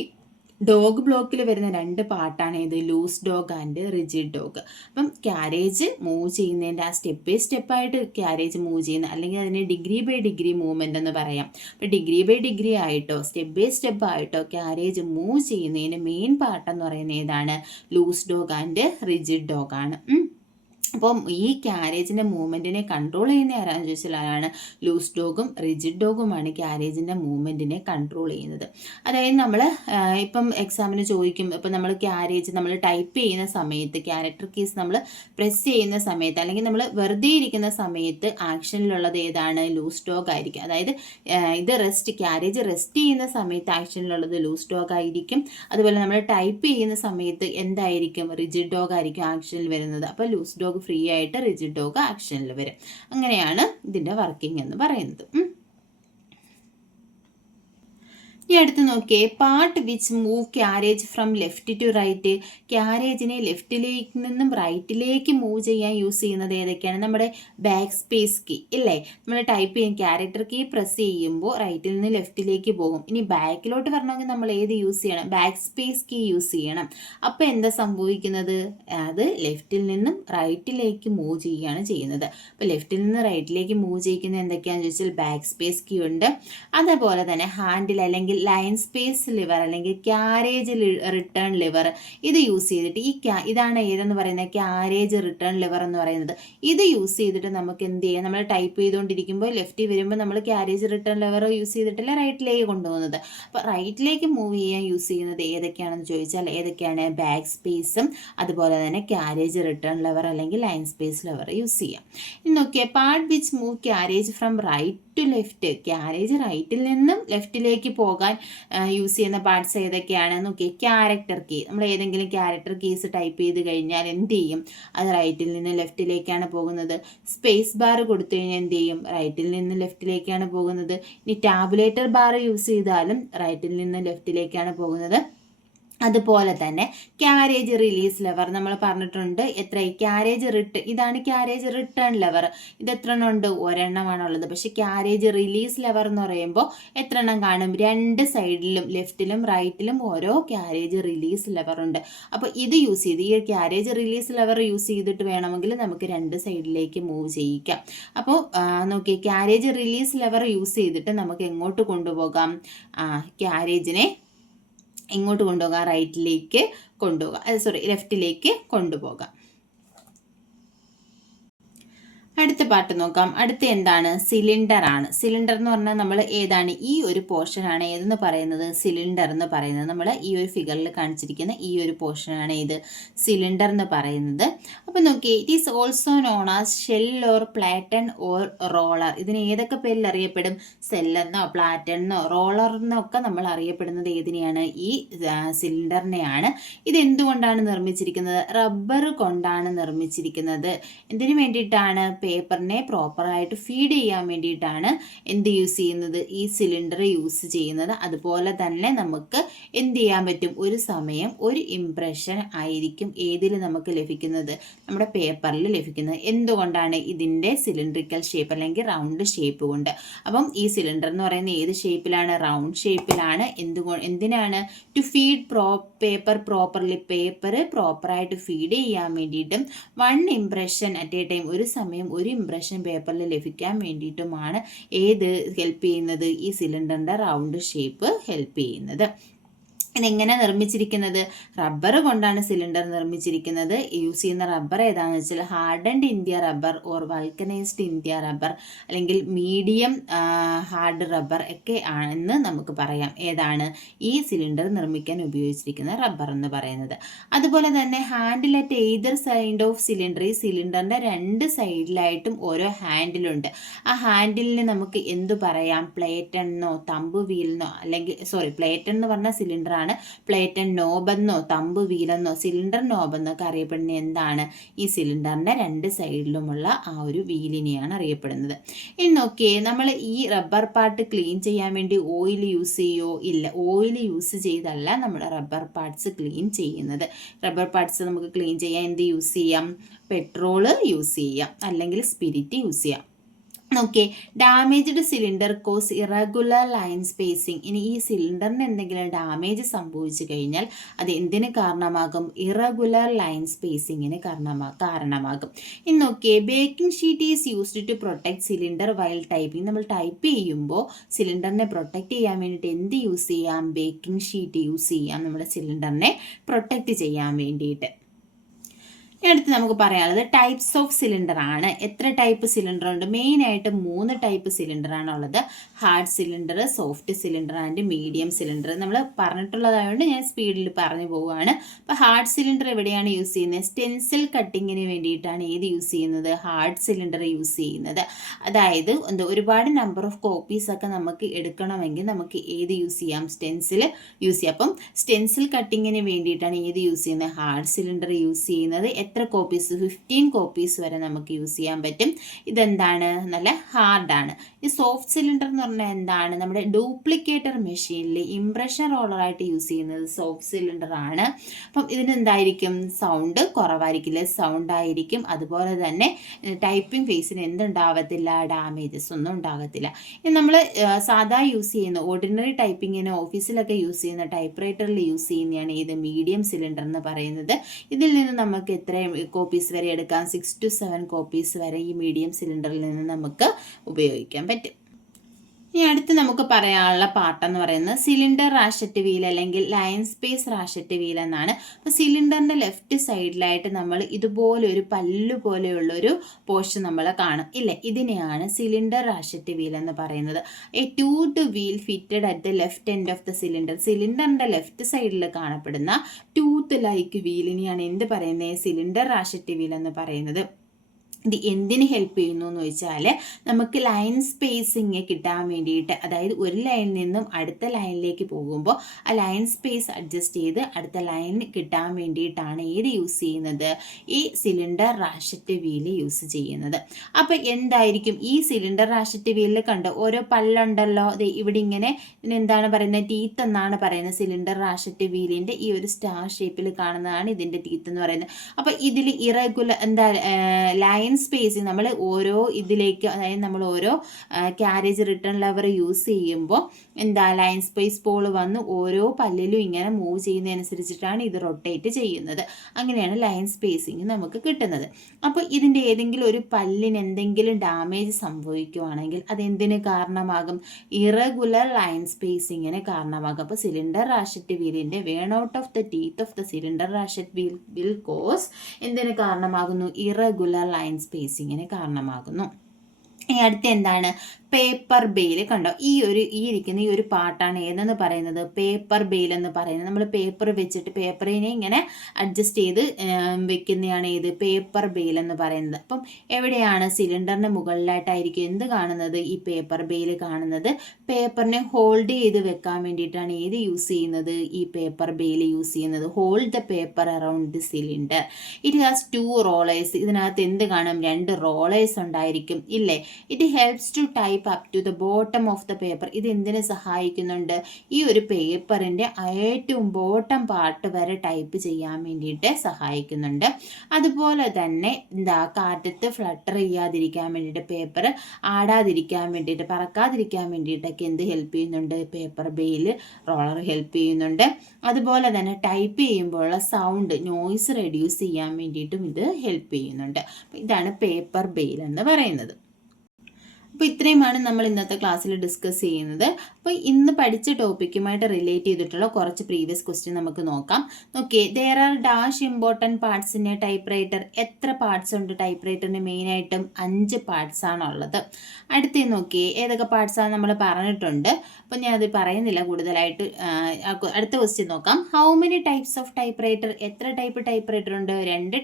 ഡോഗ് ബ്ലോക്കിൽ വരുന്ന 2 പാർട്ടാണ് ഇത്, loose dog and rigid dog. അപ്പം ക്യാരേജ് മൂവ് ചെയ്യുന്നതിൻ്റെ ആ സ്റ്റെപ്പ് ബൈ സ്റ്റെപ്പായിട്ട് ക്യാരേജ് മൂവ് ചെയ്യുന്ന, അല്ലെങ്കിൽ അതിനെ ഡിഗ്രി ബൈ ഡിഗ്രി മൂവ്മെൻ്റ് എന്ന് പറയാം. അപ്പോൾ ഡിഗ്രി ബൈ ഡിഗ്രി ആയിട്ടോ സ്റ്റെപ്പ് ബൈ സ്റ്റെപ്പ് ആയിട്ടോ ക്യാരേജ് മൂവ് ചെയ്യുന്നതിന് മെയിൻ പാർട്ട് എന്ന് പറയുന്നത് ഏതാണ്? Loose dog and rigid dog ആണ്. അപ്പം ഈ ക്യാരേജിൻ്റെ മൂവ്മെൻറ്റിനെ കൺട്രോൾ ചെയ്യുന്ന ആരാന്ന് ചോദിച്ചാൽ ആരാണ്? ലൂസ് ഡോഗും റിജിഡ് ഡോഗുമാണ് ക്യാരേജിൻ്റെ മൂവ്മെൻറ്റിനെ കൺട്രോൾ ചെയ്യുന്നത്. അതായത് നമ്മൾ ഇപ്പം എക്സാമിന് ചോദിക്കും, ഇപ്പം നമ്മൾ ക്യാരേജ് നമ്മൾ ടൈപ്പ് ചെയ്യുന്ന സമയത്ത് ക്യാരക്ടർ കീസ് നമ്മൾ പ്രസ് ചെയ്യുന്ന സമയത്ത് അല്ലെങ്കിൽ നമ്മൾ വെറുതെ ഇരിക്കുന്ന സമയത്ത് ആക്ഷനിലുള്ളത് ഏതാണ്? ലൂസ് ഡോഗ് ആയിരിക്കും. അതായത് ഇത് ക്യാരേജ് റെസ്റ്റ് ചെയ്യുന്ന സമയത്ത് ആക്ഷനിലുള്ളത് ലൂസ് ഡോഗ് ആയിരിക്കും. അതുപോലെ നമ്മൾ ടൈപ്പ് ചെയ്യുന്ന സമയത്ത് എന്തായിരിക്കും? റിജിഡ് ഡോഗ് ആയിരിക്കും ആക്ഷനിൽ വരുന്നത്. അപ്പോൾ ലൂസ് ഡോഗ് ഫ്രീ ആയിട്ട്, റിജിഡ് ഡോഗ് ആക്ഷനിൽ വരും. അങ്ങനെയാണ് ഇതിൻ്റെ വർക്കിംഗ് എന്ന് പറയുന്നത്. ഈ അടുത്ത് നോക്കിയേ, part which move carriage from left to right. ക്യാരേജിനെ ലെഫ്റ്റിലേക്ക് നിന്നും റൈറ്റിലേക്ക് മൂവ് ചെയ്യാൻ യൂസ് ചെയ്യുന്നത് ഏതൊക്കെയാണ്? നമ്മുടെ ബാക്ക് സ്പേസ് കീ ഇല്ലേ? നമ്മൾ ടൈപ്പ് ചെയ്യും, ക്യാരക്ടർ കീ പ്രസ് ചെയ്യുമ്പോൾ റൈറ്റിൽ നിന്ന് ലെഫ്റ്റിലേക്ക് പോകും. ഇനി ബാക്കിലോട്ട് വരണമെങ്കിൽ നമ്മൾ ഏത് യൂസ് ചെയ്യണം? ബാക്ക് സ്പേസ് കീ യൂസ് ചെയ്യണം. അപ്പോൾ എന്താ സംഭവിക്കുന്നത്? അത് ലെഫ്റ്റിൽ നിന്നും റൈറ്റിലേക്ക് മൂവ് ചെയ്യുകയാണ് ചെയ്യുന്നത്. അപ്പോൾ ലെഫ്റ്റിൽ നിന്ന് റൈറ്റിലേക്ക് മൂവ് ചെയ്യിക്കുന്നത് എന്തൊക്കെയാണെന്ന് ചോദിച്ചാൽ ബാക്ക് സ്പേസ് കീ ഉണ്ട്. അതേപോലെ തന്നെ ഹാൻഡിൽ അല്ലെങ്കിൽ ലൈൻ സ്പേസ് ലിവർ അല്ലെങ്കിൽ ക്യാരേജ് റിട്ടേൺ ലിവർ ഇത് യൂസ് ചെയ്തിട്ട് ഇതാണ് ഏതെന്ന് പറയുന്നത്? ക്യാരേജ് റിട്ടേൺ ലിവർ എന്ന് പറയുന്നത്. ഇത് യൂസ് ചെയ്തിട്ട് നമുക്ക് എന്ത് ചെയ്യാം? നമ്മൾ ടൈപ്പ് ചെയ്തുകൊണ്ടിരിക്കുമ്പോൾ ലെഫ്റ്റിൽ വരുമ്പോൾ നമ്മൾ ക്യാരേജ് റിട്ടേൺ ലിവർ യൂസ് ചെയ്തിട്ടല്ലേ റൈറ്റിലേക്ക് കൊണ്ടുപോകുന്നത്. അപ്പോൾ റൈറ്റിലേക്ക് മൂവ് ചെയ്യാൻ യൂസ് ചെയ്യുന്നത് ഏതൊക്കെയാണെന്ന് ചോദിച്ചാൽ ഏതൊക്കെയാണ്? ബാക്ക് സ്പേസും അതുപോലെ തന്നെ ക്യാരേജ് റിട്ടേൺ ലിവർ അല്ലെങ്കിൽ ലൈൻ സ്പേസ് ലിവർ യൂസ് ചെയ്യാം. ഇനി നോക്കിയേ, part which move carriage from right to left. Carriage റൈറ്റിൽ നിന്നും ലെഫ്റ്റിലേക്ക് പോകാൻ യൂസ് ചെയ്യുന്ന പാർട്സ് ഏതൊക്കെയാണ്? നോക്കിയേ, ക്യാരക്ടർ കീ. നമ്മൾ ഏതെങ്കിലും ക്യാരക്ടർ കീസ് ടൈപ്പ് ചെയ്ത് കഴിഞ്ഞാൽ എന്ത് ചെയ്യും? അത് റൈറ്റിൽ നിന്ന് ലെഫ്റ്റിലേക്കാണ് പോകുന്നത്. സ്പേസ് ബാർ കൊടുത്തു കഴിഞ്ഞാൽ എന്ത് ചെയ്യും? റൈറ്റിൽ നിന്ന് ലെഫ്റ്റിലേക്കാണ് പോകുന്നത്. ഇനി ടാബുലേറ്റർ ബാർ യൂസ് ചെയ്താലും റൈറ്റിൽ നിന്ന് ലെഫ്റ്റിലേക്കാണ് പോകുന്നത്. അതുപോലെ തന്നെ ക്യാരേജ് റിലീസ് ലെവർ നമ്മൾ പറഞ്ഞിട്ടുണ്ട്. എത്ര? ഇതാണ് ക്യാരേജ് റിട്ടേൺ ലെവർ. ഇത് എത്ര എണ്ണം ഉണ്ട്? ഒരെണ്ണമാണുള്ളത്. പക്ഷെ ക്യാരേജ് റിലീസ് ലെവർ എന്ന് പറയുമ്പോൾ എത്ര എണ്ണം കാണും? രണ്ട് സൈഡിലും ലെഫ്റ്റിലും റൈറ്റിലും ഓരോ ക്യാരേജ് റിലീസ് ലെവർ ഉണ്ട്. അപ്പോൾ ഇത് യൂസ് ചെയ്ത് ഈ ക്യാരേജ് റിലീസ് ലെവർ യൂസ് ചെയ്തിട്ട് വേണമെങ്കിൽ നമുക്ക് രണ്ട് സൈഡിലേക്ക് മൂവ് ചെയ്യിക്കാം. അപ്പോൾ നോക്കി, ക്യാരേജ് റിലീസ് ലെവർ യൂസ് ചെയ്തിട്ട് നമുക്ക് എങ്ങോട്ട് കൊണ്ടുപോകാം? ക്യാരേജിനെ ഇങ്ങോട്ട് കൊണ്ടുപോകാം, റൈറ്റിലേക്ക് കൊണ്ടുപോകാം, ലെഫ്റ്റിലേക്ക് കൊണ്ടുപോകാം. അടുത്ത പാർട്ട് നോക്കാം. അടുത്ത എന്താണ്? സിലിണ്ടർ ആണ്. സിലിണ്ടർ എന്ന് പറഞ്ഞാൽ നമ്മൾ ഏതാണ്? ഈ ഒരു പോർഷനാണ് ഏതെന്ന് പറയുന്നത്? സിലിണ്ടർ എന്ന് പറയുന്നത്. നമ്മൾ ഈ ഒരു ഫിഗറിൽ കാണിച്ചിരിക്കുന്ന ഈ ഒരു പോർഷനാണ് ഇത് സിലിണ്ടർ എന്ന് പറയുന്നത്. അപ്പോൾ നോക്കി, it is also known as shell or platen or roller. ഇതിന് ഏതൊക്കെ പേരിൽ അറിയപ്പെടും? സെല്ലെന്നോ പ്ലാറ്റണെന്നോ റോളറിനോ ഒക്കെ നമ്മൾ അറിയപ്പെടുന്നത് ഏതിനെയാണ്? ഈ സിലിണ്ടറിനെയാണ്. ഇത് എന്തുകൊണ്ടാണ് നിർമ്മിച്ചിരിക്കുന്നത്? റബ്ബർ കൊണ്ടാണ് നിർമ്മിച്ചിരിക്കുന്നത്. എന്തിനു വേണ്ടിയിട്ടാണ്? പേപ്പറിനെ പ്രോപ്പറായിട്ട് ഫീഡ് ചെയ്യാൻ വേണ്ടിയിട്ടാണ് എന്ത് യൂസ് ചെയ്യുന്നത്? ഈ സിലിണ്ടർ യൂസ് ചെയ്യുന്നത്. അതുപോലെ തന്നെ നമുക്ക് എന്ത് ചെയ്യാൻ പറ്റും? ഒരു സമയം ഒരു ഇംപ്രഷൻ ആയിരിക്കും ഏതിൽ നമുക്ക് ലഭിക്കുന്നത്? നമ്മുടെ പേപ്പറിൽ ലഭിക്കുന്നത്. എന്തുകൊണ്ടാണ്? ഇതിൻ്റെ സിലിണ്ടറിക്കൽ ഷേപ്പ് അല്ലെങ്കിൽ റൗണ്ട് ഷേപ്പ് കൊണ്ട്. അപ്പം ഈ സിലിണ്ടർ എന്ന് പറയുന്നത് ഏത് ഷേപ്പിലാണ്? റൗണ്ട് ഷേപ്പിലാണ്. എന്തിനാണ്? To feed paper properly. Paper പ്രോപ്പറായിട്ട് ഫീഡ് ചെയ്യാൻ വേണ്ടിയിട്ടും one impression at a time, ഒരു സമയം ഒരു ഇംപ്രഷൻ പേപ്പറിൽ ലഭിക്കാൻ വേണ്ടിയിട്ടുമാണ് ഏത് ഹെൽപ്പ് ചെയ്യുന്നത്? ഈ സിലിണ്ടറിൻ്റെ റൗണ്ട് ഷേപ്പ് ഹെൽപ്പ് ചെയ്യുന്നത്. ഇതെങ്ങനെ നിർമ്മിച്ചിരിക്കുന്നത്? റബ്ബർ കൊണ്ടാണ് സിലിണ്ടർ നിർമ്മിച്ചിരിക്കുന്നത്. യൂസ് ചെയ്യുന്ന റബ്ബർ ഏതാണെന്ന് വെച്ചാൽ hardened India rubber or vulcanised India rubber അല്ലെങ്കിൽ മീഡിയം ഹാർഡ് റബ്ബർ ഒക്കെ ആണെന്ന് നമുക്ക് പറയാം. ഏതാണ്? ഈ സിലിണ്ടർ നിർമ്മിക്കാൻ ഉപയോഗിച്ചിരിക്കുന്ന റബ്ബർ എന്ന് പറയുന്നത്. അതുപോലെ തന്നെ handle at either side of cylinder. ഈ സിലിണ്ടറിൻ്റെ രണ്ട് സൈഡിലായിട്ടും ഓരോ ഹാൻഡിലുണ്ട്. ആ ഹാൻഡിലിന് നമുക്ക് എന്തു പറയാം? പ്ലേറ്റെന്നോ തമ്പ് വീലെന്നോ അല്ലെങ്കിൽ പ്ലേറ്റൻ എന്ന് പറഞ്ഞാൽ സിലിണ്ടർ ആണ്. പ്ലേറ്റൻ നോബെന്നോ തമ്പ് വീലെന്നോ സിലിണ്ടർ നോബെന്നൊക്കെ അറിയപ്പെടുന്ന എന്താണ്? ഈ സിലിണ്ടറിൻ്റെ രണ്ട് സൈഡിലുമുള്ള ആ ഒരു വീലിനെയാണ് അറിയപ്പെടുന്നത്. ഇനി നോക്കിയേ, നമ്മൾ ഈ റബ്ബർ പാർട്ട് ക്ലീൻ ചെയ്യാൻ വേണ്ടി ഓയിൽ യൂസ് ചെയ്യുമോ? ഇല്ല. ഓയിൽ യൂസ് ചെയ്തല്ല നമ്മൾ റബ്ബർ പാർട്സ് ക്ലീൻ ചെയ്യുന്നത്. റബ്ബർ പാർട്സ് നമുക്ക് ക്ലീൻ ചെയ്യാൻ എന്ത് യൂസ് ചെയ്യാം? പെട്രോള് യൂസ് ചെയ്യാം അല്ലെങ്കിൽ സ്പിരിറ്റ് യൂസ് ചെയ്യാം. Okay, damaged cylinder cause irregular line spacing. ഇനി ഈ സിലിണ്ടറിന് എന്തെങ്കിലും ഡാമേജ് സംഭവിച്ചു കഴിഞ്ഞാൽ അത് എന്തിന് കാരണമാകും? ഇറഗുലർ ലൈൻ സ്പേസിങ്ങിന് കാരണമാകും. ഇനി നോക്കിയേ, baking sheet is used to protect cylinder while typing. നമ്മൾ ടൈപ്പ് ചെയ്യുമ്പോൾ സിലിണ്ടറിനെ പ്രൊട്ടക്റ്റ് ചെയ്യാൻ വേണ്ടിയിട്ട് എന്ത് യൂസ് ചെയ്യാം? ബേക്കിംഗ് ഷീറ്റ് യൂസ് ചെയ്യാം നമ്മുടെ സിലിണ്ടറിനെ പ്രൊട്ടക്റ്റ് ചെയ്യാൻ വേണ്ടിയിട്ട്. അടുത്ത് നമുക്ക് പറയാനുള്ളത് ടൈപ്സ് ഓഫ് സിലിണ്ടർ ആണ്. എത്ര ടൈപ്പ് സിലിണ്ടർ ഉണ്ട്? മെയിനായിട്ട് 3 ടൈപ്പ് സിലിണ്ടർ ആണുള്ളത്. Hard cylinder, soft cylinder and medium cylinder. നമ്മൾ പറഞ്ഞിട്ടുള്ളതായതുകൊണ്ട് ഞാൻ സ്പീഡിൽ പറഞ്ഞു പോവുകയാണ്. അപ്പോൾ ഹാർഡ് സിലിണ്ടർ എവിടെയാണ് യൂസ് ചെയ്യുന്നത്? സ്റ്റെൻസിൽ കട്ടിങ്ങിന് വേണ്ടിയിട്ടാണ് ഏത് യൂസ് ചെയ്യുന്നത്? ഹാർഡ് സിലിണ്ടർ യൂസ് ചെയ്യുന്നത്. അതായത് ഒരുപാട് നമ്പർ ഓഫ് കോപ്പീസ് ഒക്കെ നമുക്ക് എടുക്കണമെങ്കിൽ നമുക്ക് ഏത് യൂസ് ചെയ്യാം? സ്റ്റെൻസിൽ യൂസ് ചെയ്യാം. അപ്പം സ്റ്റെൻസിൽ കട്ടിങ്ങിന് വേണ്ടിയിട്ടാണ് ഏത് യൂസ് ചെയ്യുന്നത്? ഹാർഡ് സിലിണ്ടർ യൂസ് ചെയ്യുന്നത്. എത്ര കോപ്പീസ്? 15 കോപ്പീസ് വരെ നമുക്ക് യൂസ് ചെയ്യാൻ പറ്റും. ഇതെന്താണ്? നല്ല ഹാർഡാണ്. ഈ സോഫ്റ്റ് സിലിണ്ടർ എന്ന് പറഞ്ഞാൽ എന്താണ്? നമ്മുടെ ഡ്യൂപ്ലിക്കേറ്റർ മെഷീനിൽ ഇംപ്രഷൻ റോളറായിട്ട് യൂസ് ചെയ്യുന്നത് സോഫ്റ്റ് സിലിണ്ടർ ആണ്. അപ്പം ഇതിനെന്തായിരിക്കും? സൗണ്ട് കുറവായിരിക്കില്ല, സൗണ്ട് ആയിരിക്കും. അതുപോലെ തന്നെ ടൈപ്പിംഗ് ഫേസിന് എന്തുണ്ടാവത്തില്ല? ഡാമേജസ് ഒന്നും ഉണ്ടാകത്തില്ല. ഇനി നമ്മൾ സാധാ യൂസ് ചെയ്യുന്ന ഓർഡിനറി ടൈപ്പിങ്ങിന് ഓഫീസിലൊക്കെ യൂസ് ചെയ്യുന്ന ടൈപ്പ് റൈറ്ററിൽ യൂസ് ചെയ്യുന്നതാണ് ഏത്? മീഡിയം സിലിണ്ടർ എന്ന് പറയുന്നത്. ഇതിൽ നിന്ന് നമുക്ക് എത്ര കോപ്പീസ് വരെ എടുക്കാം? 6 to 7 കോപ്പീസ് വരെ ഈ മീഡിയം സിലിണ്ടറിൽ നിന്ന് നമുക്ക് ഉപയോഗിക്കാൻ പറ്റും. ഇനി അടുത്ത് നമുക്ക് പറയാനുള്ള പാർട്ടെന്ന് പറയുന്നത് സിലിണ്ടർ റാഷറ്റ് വീൽ അല്ലെങ്കിൽ ലൈൻ സ്പേസ് റാഷറ്റ് വീൽ എന്നാണ്. അപ്പോൾ സിലിണ്ടറിൻ്റെ ലെഫ്റ്റ് സൈഡിലായിട്ട് നമ്മൾ ഇതുപോലെ ഒരു പല്ലു പോലെയുള്ളൊരു പോർഷൻ നമ്മൾ കാണും ഇല്ലേ? ഇതിനെയാണ് സിലിണ്ടർ റാഷറ്റ് വീൽ എന്ന് പറയുന്നത്. A tooth wheel fitted at the left end of the cylinder. സിലിണ്ടറിൻ്റെ ലെഫ്റ്റ് സൈഡിൽ കാണപ്പെടുന്ന ടൂത്ത് ലൈക്ക് വീലിനെയാണ് എന്ത് പറയുന്നത്? സിലിണ്ടർ റാഷറ്റ് വീൽ എന്ന് പറയുന്നത്. ഇത് എന്തിന് ഹെൽപ്പ് ചെയ്യുന്നു എന്ന് വെച്ചാൽ നമുക്ക് ലൈൻ സ്പേസിങ് കിട്ടാൻ വേണ്ടിയിട്ട്, അതായത് ഒരു ലൈനിൽ നിന്നും അടുത്ത ലൈനിലേക്ക് പോകുമ്പോൾ ആ ലൈൻ സ്പേസ് അഡ്ജസ്റ്റ് ചെയ്ത് അടുത്ത ലൈൻ കിട്ടാൻ വേണ്ടിയിട്ടാണ് ഏത് യൂസ് ചെയ്യുന്നത്? ഈ സിലിണ്ടർ റാഷറ്റ് വീല് യൂസ് ചെയ്യുന്നത്. അപ്പോൾ എന്തായിരിക്കും ഈ സിലിണ്ടർ റാഷറ്റ് വീലിൽ കണ്ട് ഓരോ പല്ലുണ്ടല്ലോ, ഇവിടെ ഇങ്ങനെ ഇതിനെന്താണ് പറയുന്നത്? ടീത്ത് എന്നാണ് പറയുന്നത്. സിലിണ്ടർ റാഷറ്റ് വീലിൻ്റെ ഈ ഒരു സ്റ്റാർ ഷേപ്പിൽ കാണുന്നതാണ് ഇതിൻ്റെ ടീത്ത് എന്ന് പറയുന്നത്. അപ്പോൾ ഇതിൽ ഇറഗുലർ ലൈൻ സ്പേസിങ് നമ്മൾ ഓരോ ഇതിലേക്ക്, അതായത് നമ്മൾ ഓരോ ക്യാരേജ് റിട്ടേൺ ലെവർ യൂസ് ചെയ്യുമ്പോൾ ലൈൻ സ്പേസ് പോൾ വന്ന് ഓരോ പല്ലിലും ഇങ്ങനെ മൂവ് ചെയ്യുന്നതനുസരിച്ചിട്ടാണ് ഇത് റൊട്ടേറ്റ് ചെയ്യുന്നത്. അങ്ങനെയാണ് ലൈൻ സ്പേസിങ് നമുക്ക് കിട്ടുന്നത്. അപ്പോൾ ഇതിൻ്റെ ഏതെങ്കിലും ഒരു പല്ലിന് എന്തെങ്കിലും ഡാമേജ് സംഭവിക്കുകയാണെങ്കിൽ അതെന്തിന് കാരണമാകും? ഇറഗുലർ ലൈൻ സ്പേസിങ്ങിന് കാരണമാകും. അപ്പോൾ സിലിണ്ടർ റാഷറ്റ് വീലിൻ്റെ worn out of the teeth of the cylinder ratchet wheel will cause എന്തിന് കാരണമാകുന്നു? ഇറഗുലർ ലൈൻ സ്പേസിങ്ങിന് കാരണമാകുന്നു. ഇനി അടുത്ത എന്താണ്? Paper bail. കണ്ടോ, ഈ ഇരിക്കുന്ന ഈ ഒരു പാർട്ടാണ് ഏതെന്ന് പറയുന്നത്? പേപ്പർ ബെയിൽ എന്ന് പറയുന്നത്. നമ്മൾ പേപ്പർ വെച്ചിട്ട് പേപ്പറിനെ ഇങ്ങനെ അഡ്ജസ്റ്റ് ചെയ്ത് വെക്കുന്നതാണ് ഏത്? പേപ്പർ ബെയിൽ എന്ന് പറയുന്നത്. അപ്പം എവിടെയാണ്? സിലിണ്ടറിന് മുകളിലായിട്ടായിരിക്കും എന്ത് കാണുന്നത്? ഈ പേപ്പർ ബെയിൽ കാണുന്നത്. പേപ്പറിനെ ഹോൾഡ് ചെയ്ത് വെക്കാൻ വേണ്ടിയിട്ടാണ് ഏത് യൂസ് ചെയ്യുന്നത്? ഈ പേപ്പർ ബെയിൽ യൂസ് ചെയ്യുന്നത്. Hold the paper around the cylinder. It has 2 rollers. ഇതിനകത്ത് എന്ത് കാണും? 2 റോളേഴ്സ് ഉണ്ടായിരിക്കും ഇല്ലേ? It helps to type up to the bottom of the paper. ഇത് എന്തിനെ സഹായിക്കുന്നുണ്ട്? ഈ ഒരു പേപ്പറിൻ്റെ ഏറ്റവും ബോട്ടം പാർട്ട് വരെ ടൈപ്പ് ചെയ്യാൻ വേണ്ടിയിട്ട് സഹായിക്കുന്നുണ്ട്. അതുപോലെ തന്നെ കാറ്റത്ത് ഫ്ലട്ടർ ചെയ്യാതിരിക്കാൻ വേണ്ടിയിട്ട്, പേപ്പർ ആടാതിരിക്കാൻ വേണ്ടിയിട്ട്, പറക്കാതിരിക്കാൻ വേണ്ടിയിട്ടൊക്കെ എന്ത് ഹെൽപ്പ് ചെയ്യുന്നുണ്ട്? പേപ്പർ ബെയിൽ റോളർ ഹെൽപ്പ് ചെയ്യുന്നുണ്ട്. അതുപോലെ തന്നെ ടൈപ്പ് ചെയ്യുമ്പോഴുള്ള സൗണ്ട് നോയ്സ് റെഡ്യൂസ് ചെയ്യാൻ വേണ്ടിയിട്ടും ഇത് ഹെൽപ്പ് ചെയ്യുന്നുണ്ട്. ഇതാണ് പേപ്പർ ബെയിൽ എന്ന് പറയുന്നത്. അപ്പോൾ ഇത്രയുമാണ് നമ്മൾ ഇന്നത്തെ ക്ലാസ്സിൽ ഡിസ്കസ് ചെയ്യുന്നത്. അപ്പോൾ ഇന്ന് പഠിച്ച ടോപ്പിക്കുമായിട്ട് റിലേറ്റ് ചെയ്തിട്ടുള്ള കുറച്ച് പ്രീവിയസ് ക്വസ്റ്റ്യൻ നമുക്ക് നോക്കാം. Okay, there are dash important parts in a typewriter. എത്ര പാർട്സ് ഉണ്ട് ടൈപ്പ് റൈറ്ററിന്? മെയിനായിട്ടും 5 പാർട്സ് ആണുള്ളത്. അടുത്ത് നോക്കിയേ, ഏതൊക്കെ പാർട്സാണ് നമ്മൾ പറഞ്ഞിട്ടുണ്ട്. അപ്പോൾ ഞാൻ അത് പറയുന്നില്ല കൂടുതലായിട്ട്. അടുത്ത ക്വസ്റ്റ്യൻ നോക്കാം. How many types of typewriter? എത്ര ടൈപ്പ് റൈറ്റർ ഉണ്ട്? 2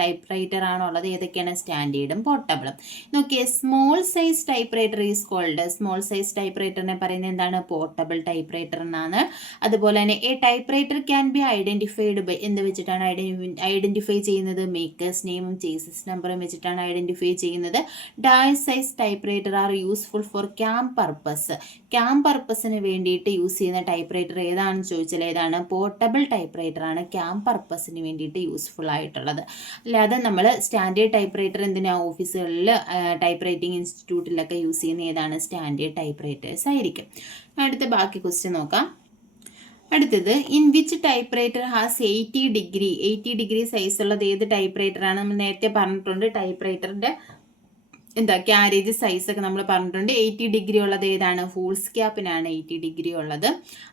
ടൈപ്പ് റൈറ്റർ ആണുള്ളത്. ഏതൊക്കെയാണ്? സ്റ്റാൻഡേർഡും പോർട്ടബിളും. നോക്കിയേ, small size typewriter is called. Small size ടൈപ്പ് റൈറ്ററിനെ പറയുന്നത് എന്താണ്? പോർട്ടബിൾ ടൈപ്പ് റൈറ്റർ എന്നാണ്. അതുപോലെ തന്നെ a typewriter can be identified by, എന്ത് വെച്ചിട്ടാണ് ഐഡന്റിഫൈ ചെയ്യുന്നത്? മേക്കേഴ്സ് നെയിമും ചേസിസ് നമ്പറും വെച്ചിട്ടാണ് ഐഡന്റിഫൈ ചെയ്യുന്നത്. Dash size typewriter are useful for camp purpose. Camp പർപ്പസിന് വേണ്ടിയിട്ട് യൂസ് ചെയ്യുന്ന ടൈപ്പ് റൈറ്റർ ഏതാണെന്ന് ചോദിച്ചാൽ ഏതാണ്? പോർട്ടബിൾ ടൈപ്പ് റൈറ്റർ ആണ് ക്യാമ്പ് പർപ്പസിന് വേണ്ടിയിട്ട് യൂസ്ഫുൾ ആയിട്ടുള്ളത്. അല്ലാതെ നമ്മൾ സ്റ്റാൻഡേർഡ് ടൈപ്പ് റൈറ്റർ എന്തിനാണ്? ഓഫീസുകളിൽ ടൈപ്പ് റൈറ്റിംഗ് ഇൻസ്റ്റിറ്റ്യൂട്ടിലൊക്കെ യൂസ് ചെയ്യുന്ന ഏതാണ്? സ്റ്റാൻഡേർഡ് ടൈപ്പ് റൈറ്റേഴ്സ് ആയിരിക്കും. അടുത്ത ബാക്കി ക്വസ്റ്റ്യൻ നോക്കാം. അടുത്തത്, in which type writer has 80 degree size ഉള്ളത് ഏത് ടൈപ്പ് റൈറ്റർ ആണ്? നമ്മൾ നേരത്തെ പറഞ്ഞിട്ടുണ്ട് ടൈപ്പ് റൈറ്ററിൻ്റെ എന്താ ക്യാരേജ് സൈസൊക്കെ നമ്മൾ പറഞ്ഞിട്ടുണ്ട്. 80 ഡിഗ്രി ഉള്ളത് ഏതാണ്? ഫൂൾസ് ക്യാപ്പിനാണ് 80 ഡിഗ്രി ഉള്ളത്.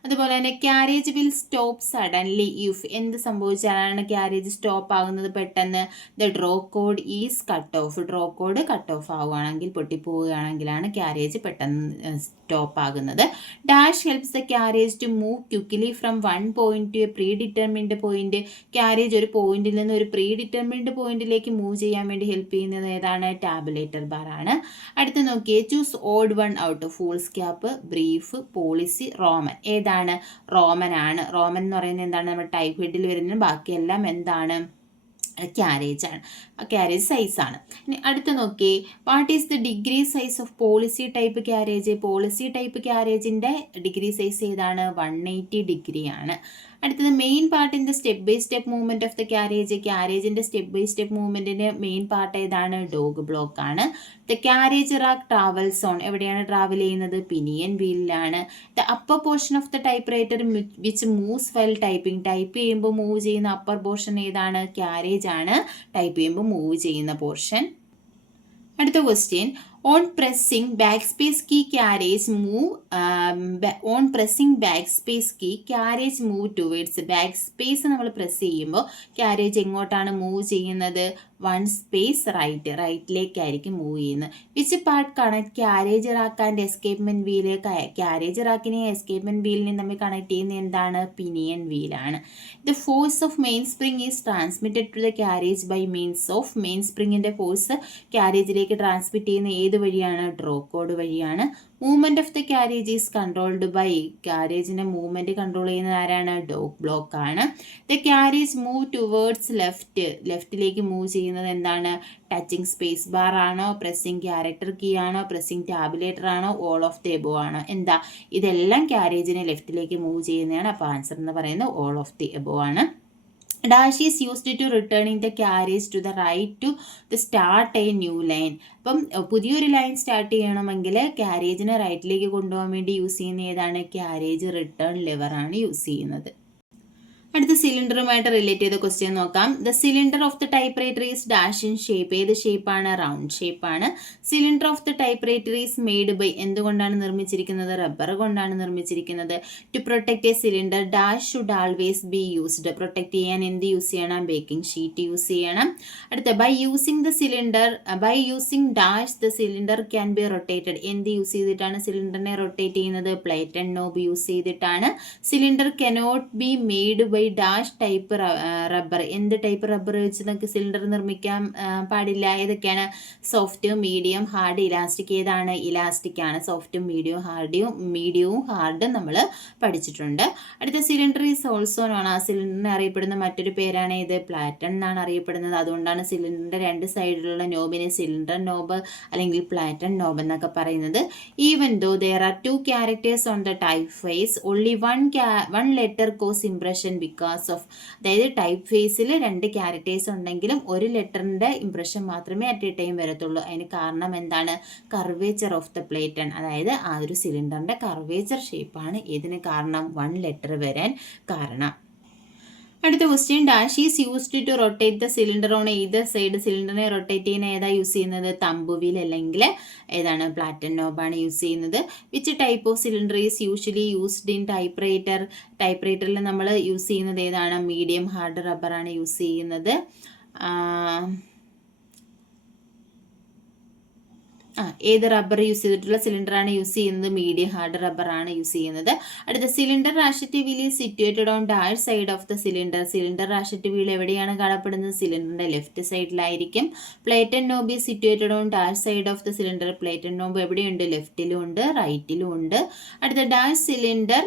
അതുപോലെ തന്നെ carriage will stop suddenly if എന്ത് സംഭവിച്ചാലാണ് ക്യാരേജ് സ്റ്റോപ്പ് ആകുന്നത് പെട്ടെന്ന്? The draw cord is cut off. Draw cord cut off ആവുകയാണെങ്കിൽ, പൊട്ടിപ്പോവുകയാണെങ്കിലാണ് ക്യാരേജ് പെട്ടെന്ന് സ്റ്റോപ്പ് ആകുന്നത്. Dash helps the carriage to move quickly from one point to a predetermined point. Carriage ഒരു പോയിന്റിൽ നിന്ന് ഒരു പ്രീ ഡിറ്റർമിൻഡ് പോയിന്റിലേക്ക് മൂവ് ചെയ്യാൻ വേണ്ടി ഹെൽപ്പ് ചെയ്യുന്നത് ഏതാണ്? ടാബുലേറ്റർ ബാർ ആണ്. അടുത്ത് നോക്കിയേ, choose odd one out. Fools cap, brief, policy, Roman. ഏതാണ്? റോമൻ ആണ്. റോമൻ എന്ന് പറയുന്നത് എന്താണ്? നമ്മുടെ ടൈപ്പ് ഹെഡിൽ വരുന്നത്. ബാക്കിയെല്ലാം എന്താണ്? ക്യാരേജ് ആണ്. ക്യാരേജ് സൈസ് ആണ്. ഇനി അടുത്ത് നോക്കി, what is the degree size of policy type carriage? Policy type ക്യാരേജിൻ്റെ ഡിഗ്രി സൈസ് ഏതാണ്? 180 ഡിഗ്രി ആണ്. അടുത്തത് main part in the step by step movement of the carriage. ക്യാരേജിന്റെ സ്റ്റെപ്പ് ബൈ സ്റ്റെപ്പ് മൂവ്മെന്റിന്റെ മെയിൻ പാർട്ട് ഏതാണ്? ഡോഗ് ബ്ലോക്ക് ആണ്. The carriage rack travels on. എവിടെയാണ് travel ചെയ്യുന്നത്? പിനിയൻ വീലിലാണ്. The upper portion of the typewriter which moves while typing. Type ചെയ്യുമ്പോൾ move ചെയ്യുന്ന upper portion ഏതാണ്? ക്യാരേജ് ആണ് ടൈപ്പ് ചെയ്യുമ്പോൾ മൂവ് ചെയ്യുന്ന പോർഷൻ. അടുത്ത question, on pressing backspace key carriage move on pressing backspace key carriage move towards. Backspace നമ്മൾ press ചെയ്യുമ്പോൾ carriage എങ്ങോട്ടാണ് മൂവ് ചെയ്യുന്നത്? 1 സ്പേസ് റൈറ്റിലേക്കായിരിക്കും മൂവ് ചെയ്യുന്നത്. Which part connect carriage rack and escapement wheel? Carriage റാക്കിനെയും escapement വീലിനെയും തമ്മിൽ connect ചെയ്യുന്ന എന്താണ്? പിനിയൻ വീലാണ്. The force of main spring is transmitted to the carriage by means of. Main സ്പ്രിങ്ങിന്റെ ഫോഴ്സ് ക്യാരേജിലേക്ക് ട്രാൻസ്മിറ്റ് ചെയ്യുന്ന ഏത് വഴിയാണ്? ഡ്രോ കോഡ് വഴിയാണ്. Movement of the carriage is controlled by. ക്യാരേജിന്റെ മൂവ്മെന്റ് കൺട്രോൾ ചെയ്യുന്നത് ആരാണ്? ഡോഗ് ബ്ലോക്ക് ആണ്. The carriage move towards left. ലെഫ്റ്റിലേക്ക് മൂവ് ചെയ്യുന്നത് എന്താണ്? ടച്ചിങ് സ്പേസ് ബാർ ആണോ? പ്രസ്സിംഗ് ക്യാരക്ടർ കീ ആണോ? പ്രസ്സിംഗ് ടാബുലേറ്റർ ആണോ? ഓൾ ഓഫ് ദി എബോവ് ആണോ? എന്താ? ഇതെല്ലാം ക്യാരേജിനെ ലെഫ്റ്റിലേക്ക് മൂവ് ചെയ്യുന്നതാണ്. അപ്പോൾ ആൻസർ എന്ന് പറയുന്നത് ഓൾ ഓഫ് ദി എബോവ് ആണ്. Dash is used to returning the carriage to the right to the start a new line. അപ്പം പുതിയൊരു ലൈൻ സ്റ്റാർട്ട് ചെയ്യണമെങ്കിൽ ക്യാരേജിനെ റൈറ്റിലേക്ക് കൊണ്ടുപോകാൻ വേണ്ടി യൂസ് ചെയ്യുന്ന ഏതാണ്? ക്യാരേജ് റിട്ടേൺ ലെവറാണ് യൂസ് ചെയ്യുന്നത്. അടുത്ത സിലിണ്ടറുമായിട്ട് റിലേറ്റ് ചെയ്ത ക്വസ്റ്റ്യൻ നോക്കാം. The cylinder of the typewriter is dash in shape. ഏത് ഷേപ്പാണ്? റൗണ്ട് ഷേപ്പാണ്. Cylinder of the typewriter is made by. എന്തുകൊണ്ടാണ് നിർമ്മിച്ചിരിക്കുന്നത്? റബ്ബർ കൊണ്ടാണ് നിർമ്മിച്ചിരിക്കുന്നത്. To protect a cylinder dash should always be used. പ്രൊട്ടക്ട് ചെയ്യാൻ എന്ത് യൂസ് ചെയ്യണം? ബേക്കിംഗ് ഷീറ്റ് യൂസ് ചെയ്യണം. അടുത്ത by using the cylinder by using dash the cylinder can be rotated. എന്ത് യൂസ് ചെയ്തിട്ടാണ് സിലിണ്ടറിനെ റൊട്ടേറ്റ് ചെയ്യുന്നത്? പ്ലേറ്റ് ആൻഡ് നോബ് യൂസ് ചെയ്തിട്ടാണ്. Cylinder cannot be made by dash type rubber. എന്ത് ടൈപ്പ് റബ്ബർ വെച്ച് നമുക്ക് cylinder നിർമ്മിക്കാൻ പാടില്ല? ഏതൊക്കെയാണ്? Soft, medium, hard, elastic. ഏതാണ്? ഇലാസ്റ്റിക് ആണ്. സോഫ്റ്റും മീഡിയവും ഹാർഡും നമ്മൾ പഠിച്ചിട്ടുണ്ട്. അടുത്ത സിലിണ്ടർ ഈസ് ഓൾസോ നോൺ. ആ സിലിണ്ടറിനെ അറിയപ്പെടുന്ന മറ്റൊരു പേരാണ് ഇത്? പ്ലാറ്റൺ എന്നാണ് അറിയപ്പെടുന്നത്. അതുകൊണ്ടാണ് സിലിണ്ടറിന്റെ രണ്ട് സൈഡിലുള്ള നോബിനെ സിലിണ്ടർ നോബ് അല്ലെങ്കിൽ പ്ലാറ്റൺ നോബ് എന്നൊക്കെ പറയുന്നത്. Even though there are 2 characters on the typeface, only one letter cause impression because of. അതായത് ടൈപ്പ് ഫേസിൽ 2 ക്യാരക്ടേഴ്സ് ഉണ്ടെങ്കിലും ഒരു ലെറ്ററിൻ്റെ ഇംപ്രഷൻ മാത്രമേ അറ്റ് എ ടൈം വരത്തുള്ളൂ. അതിന് കാരണം എന്താണ്? Curvature of the platen. അതായത് ആ ഒരു സിലിണ്ടറിൻ്റെ കർവേച്ചർ ഷേപ്പാണ് ഇതിന് കാരണം, 1 ലെറ്റർ വരാൻ കാരണം. അടുത്ത question, dash is used to rotate the cylinder on either side. സിലിണ്ടറിനെ റൊട്ടേറ്റ് ചെയ്യുന്ന ഏതാ യൂസ് ചെയ്യുന്നത്? തമ്പ് വീൽ അല്ലെങ്കിൽ ഏതാണ്? പ്ലാറ്റൻ നോബാണ് യൂസ് ചെയ്യുന്നത്. Which type of cylinder is usually used in typewriter. ടൈപ്പ് റൈറ്ററിൽ നമ്മൾ യൂസ് ചെയ്യുന്നത് ഏതാണ്? മീഡിയം ഹാർഡ് റബ്ബറാണ് യൂസ് ചെയ്യുന്നത്. ഏത് റബ്ബർ യൂസ് ചെയ്തിട്ടുള്ള സിലിണ്ടറാണ് യൂസ് ചെയ്യുന്നത്? മീഡിയം ഹാർഡ് റബ്ബറാണ് യൂസ് ചെയ്യുന്നത്. അടുത്ത cylinder ratchet wheel is situated on dash side of the cylinder. Cylinder ratchet wheel എവിടെയാണ് കാണപ്പെടുന്നത്? സിലിണ്ടറിന്റെ ലെഫ്റ്റ് സൈഡിലായിരിക്കും. Plate and knob is situated on dash side of the cylinder. Plate and knob എവിടെയുണ്ട്? ലെഫ്റ്റിലും ഉണ്ട്, റൈറ്റിലും ഉണ്ട്. അടുത്ത dash cylinder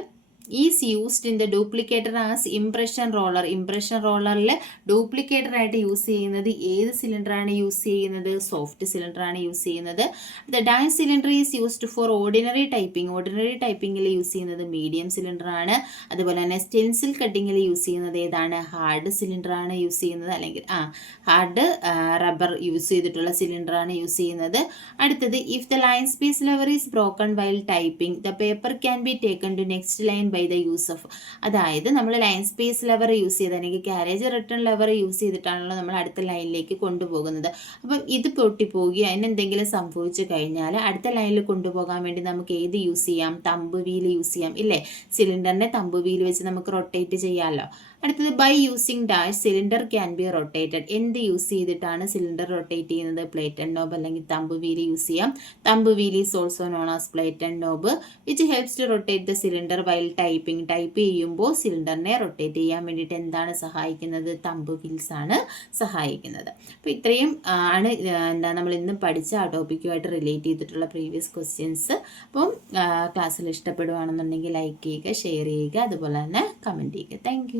is used in the duplicator as impression roller. Impression റോളറിൽ ഡ്യൂപ്ലിക്കേറ്റർ ആയിട്ട് യൂസ് ചെയ്യുന്നത് ഏത് സിലിണ്ടറാണ് യൂസ് ചെയ്യുന്നത്? സോഫ്റ്റ് സിലിണ്ടറാണ് യൂസ് ചെയ്യുന്നത്. The dash cylinder is used for ordinary typing. Ordinary ടൈപ്പിംഗിൽ യൂസ് ചെയ്യുന്നത് മീഡിയം സിലിണ്ടറാണ്. അതുപോലെ തന്നെ സ്റ്റെൻസിൽ കട്ടിങ്ങിൽ യൂസ് ചെയ്യുന്നത് ഏതാണ്? ഹാർഡ് സിലിണ്ടറാണ് യൂസ് ചെയ്യുന്നത്, അല്ലെങ്കിൽ ഹാർഡ് റബ്ബർ യൂസ് ചെയ്തിട്ടുള്ള സിലിണ്ടറാണ് യൂസ് ചെയ്യുന്നത്. അടുത്തത്, if the line space lever is broken while typing the paper can be taken to next line by the use of, അതായത് നമ്മൾ ലൈൻ സ്പേസ് ലെവർ യൂസ് ചെയ്ത് അല്ലെങ്കിൽ ക്യാരേജ് റിട്ടേൺ ലെവർ യൂസ് ചെയ്തിട്ടാണല്ലോ നമ്മൾ അടുത്ത ലൈനിലേക്ക് കൊണ്ടുപോകുന്നത്. അപ്പം ഇത് പൊട്ടിപ്പോവുകയോ അതിനെന്തെങ്കിലും സംഭവിച്ചു കഴിഞ്ഞാൽ അടുത്ത ലൈനിൽ കൊണ്ടുപോകാൻ വേണ്ടി നമുക്ക് ഏത് യൂസ് ചെയ്യാം? തമ്പ് വീൽ യൂസ് ചെയ്യാം ഇല്ലേ? സിലിണ്ടറിനെ തമ്പ് വീൽ വെച്ച് നമുക്ക് റൊട്ടേറ്റ് ചെയ്യാമല്ലോ. അടുത്തത് by using dash cylinder can be rotated. എന്ത് യൂസ് ചെയ്തിട്ടാണ് സിലിണ്ടർ റൊട്ടേറ്റ് ചെയ്യുന്നത്? പ്ലേറ്റ് ആൻഡ് നോബ് അല്ലെങ്കിൽ തമ്പ് വീൽ യൂസ് ചെയ്യാം. Thumb wheel is also known as plate and knob which helps to rotate the cylinder while typing. Type ചെയ്യുമ്പോൾ സിലിണ്ടറിനെ rotate ചെയ്യാൻ വേണ്ടിയിട്ട് എന്താണ് സഹായിക്കുന്നത്? തമ്പ് വീൽസ് ആണ് സഹായിക്കുന്നത്. അപ്പോൾ ഇത്രയും ആണ് നമ്മൾ ഇന്ന് പഠിച്ച ആ ടോപ്പിക്കുമായിട്ട് റിലേറ്റ് ചെയ്തിട്ടുള്ള പ്രീവിയസ് ക്വസ്റ്റ്യൻസ്. അപ്പം ക്ലാസ്സിൽ ഇഷ്ടപ്പെടുകയാണെന്നുണ്ടെങ്കിൽ ലൈക്ക് ചെയ്യുക, ഷെയർ ചെയ്യുക, അതുപോലെ തന്നെ കമൻറ്റ് ചെയ്യുക. താങ്ക്